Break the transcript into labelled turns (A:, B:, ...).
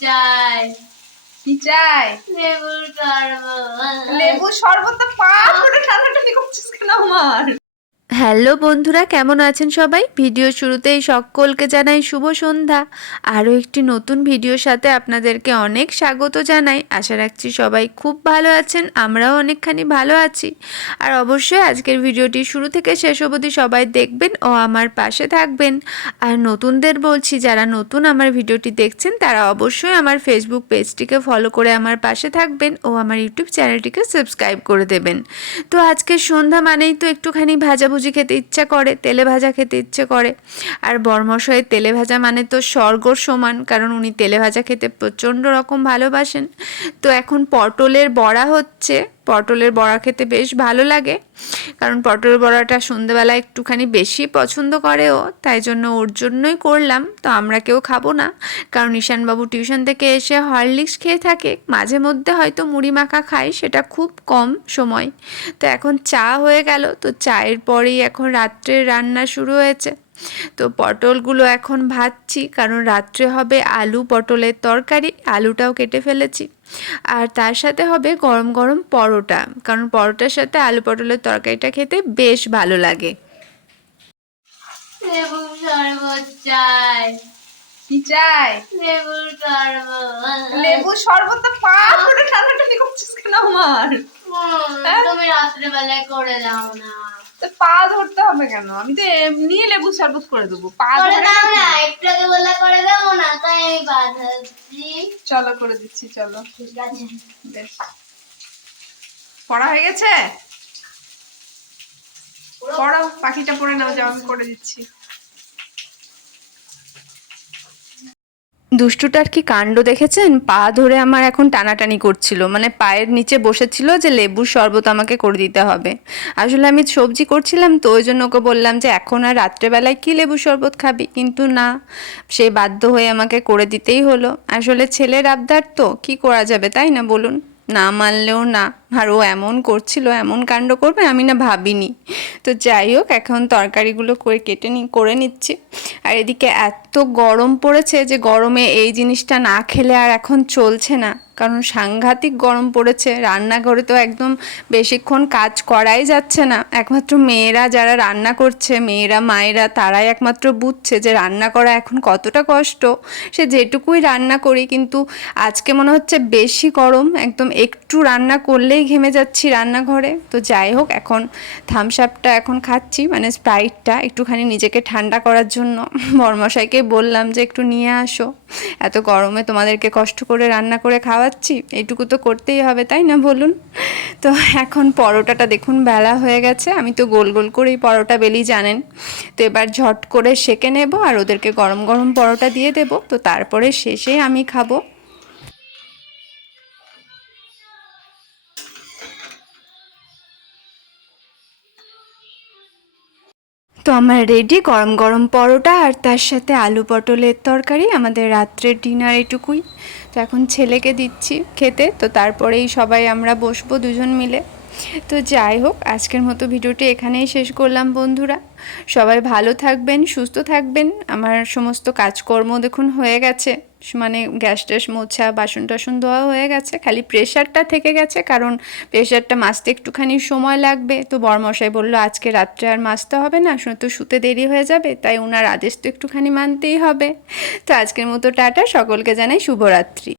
A: চাই।
B: কি চাই?
A: লেবুর শরবত।
B: লেবুর শরবত পা করে ঠান্ডাটা করছিস কেন আমার?
C: হ্যালো বন্ধুরা, কেমন আছেন সবাই? ভিডিও শুরুতেই সকলকে জানাই শুভ সন্ধ্যা। আরও একটি নতুন ভিডিওর সাথে আপনাদেরকে অনেক স্বাগত জানাই। আশা রাখছি সবাই খুব ভালো আছেন, আমরাও অনেকখানি ভালো আছি। আর অবশ্যই আজকের ভিডিওটি শুরু থেকে শেষ অবধি সবাই দেখবেন ও আমার পাশে থাকবেন। আর নতুনদের বলছি, যারা নতুন আমার ভিডিওটি দেখছেন, তারা অবশ্যই আমার ফেসবুক পেজটিকে ফলো করে আমার পাশে থাকবেন ও আমার ইউটিউব চ্যানেলটিকে সাবস্ক্রাইব করে দেবেন। তো আজকে সন্ধ্যা মানেই তো একটুখানি ভাজাভুজি খেতে ইচ্ছা করে, তেলে ভাজা খেতে ইচ্ছে করে। আর বর্মশয়ের তেলে ভাজা মানে তো স্বর্গ সমান, কারণ উনি তেলে ভাজা খেতে প্রচণ্ড রকম ভালোবাসেন। তো এখন পটলের বড়া হচ্ছে। পটলের বড়া খেতে বেশ ভালো লাগে। কারণ পটলের বড়াটা সন্ধেবেলা একটুখানি বেশি পছন্দ করে ও তাই জন্য ওর জন্যই করলাম। তো আমরা কেউ খাব না। কারণ ঈশানবাবু টিউশন থেকে এসে হরলিক্স খেয়ে থাকে। মাঝে মধ্যে হয়তো মুড়ি মাখা খাই সেটা খুব কম সময়। তো এখন চা হয়ে গেল। তো চায়ের পরেই এখন রাত্রের রান্না শুরু হয়েছে। তো পটলগুলো এখন ভাজছি কারণ রাত্রে হবে আলু পটলের তরকারি আলুটাও কেটে ফেলেছি। আর তার সাথে হবে গরম গরম পরোটা কারণ পরোটার সাথে আলু পটলের তরকারিটা খেতে বেশ ভালো লাগে।
A: লেবুর শরবত চাই।
B: কি চাই?
A: লেবুর শরবত।
B: লেবু শরবত পা করে টানাটানি করছিস কেন আমার?
A: করে দাও না।
B: পা ধরতে হবে কেন? আমি তো এমনি লেবু শরবত করে দেবো। পা ধরে
A: দাও না একটু আগে বললে করে দেবো না তাই আমি বাধাচ্ছি
B: চলো করে দিচ্ছি চলো।
A: ঠিক আছে।
B: বেশ। পড়া হয়ে গেছে? পড়ো পাখিটা পড়ে নাও যাও আমি করে দিচ্ছি।
C: দুষ্টুটার কি কাণ্ড দেখেছেন? পা ধরে আমার এখন টানাটানি করছিল। মানে পায়ের নিচে বসেছিল যে লেবুর শরবত আমাকে করে দিতে হবে। আসলে আমি সবজি করছিলাম তো ওই জন্য ওকে বললাম যে এখন আর রাত্রেবেলায় কি লেবু শরবত খাবি? কিন্তু না, সে বাধ্য হয়ে আমাকে করে দিতেই হলো। আসলে ছেলের আবদার তো, কি করা যাবে তাই না বলুন? না মানলেও না। আর ও এমন করছিল, এমন কাণ্ড করবে আমি না ভাবিনি। তো যাই হোক, এখন তরকারিগুলো করে কেটে নি, করে নিচ্ছি। আর এদিকে এত গরম পড়েছে যে গরমে এই জিনিসটা না খেলে আর এখন চলছে না। কারণ সাংঘাতিক গরম পড়েছে, রান্নাঘরে তো একদম বেশিক্ষণ কাজ করাই যাচ্ছে না। একমাত্র মেয়েরা যারা রান্না করছে, মেয়েরা, মায়েরা, তারাই একমাত্র বুঝছে যে রান্না করা এখন কতটা কষ্ট। সে যেটুকুই রান্না করি কিন্তু আজকে মনে হচ্ছে বেশি গরম, একদম একটু রান্না করলেই ঘেমে যাচ্ছি রান্নাঘরে। তো যাই হোক, এখন থামস আপটা এখন খাচ্ছি মানে স্প্রাইটটা একটুখানি নিজেকে ঠান্ডা করার জন্য। বর্মশাইকে বললাম যে একটু নিয়ে আসো। এত গরমে তোমাদেরকে কষ্ট করে রান্না করে খাওয়াচ্ছি, এইটুকু তো করতেই হবে, তাই না বলুন? তো এখন পরোটাটা দেখুন, বেলা হয়ে গেছে, আমি তো গোল গোল করেই পরোটা বেলি জানেন। তো এবার ঝট করে সেকে নেব আর ওদেরকে গরম গরম পরোটা দিয়ে দেব, তো তারপরে শেষে আমি খাব। তো আমার রেডি গরম গরম পরোটা আর তার সাথে আলু পটলের তরকারি, আমাদের রাত্রের ডিনার এটুকুই। তো এখন ছেলেকে দিচ্ছি খেতে, তো তারপরেই সবাই আমরা বসবো দুজন মিলে। তো যাই হোক, আজকের মতো ভিডিওটি এখানেই শেষ করলাম বন্ধুরা। সবাই ভালো থাকবেন, সুস্থ থাকবেন। আমার সমস্ত কাজকর্ম দেখুন হয়ে গেছে। মানে গ্যাস ট্যাস মোছা, বাসন টাসন ধোয়া হয়ে গেছে। খালি প্রেশারটা থেকে গেছে, কারণ প্রেশারটা মাজতে একটুখানি সময় লাগবে। তো বরমশাই বলল, আজকে রাত্রে আর মাজতে হবে না, শুনে তো শুতে দেরি হয়ে যাবে, তাই ওনার আদেশ তো একটুখানি মানতেই হবে। তো আজকের মতো টাটা, সকলকে জানাই শুভরাত্রি।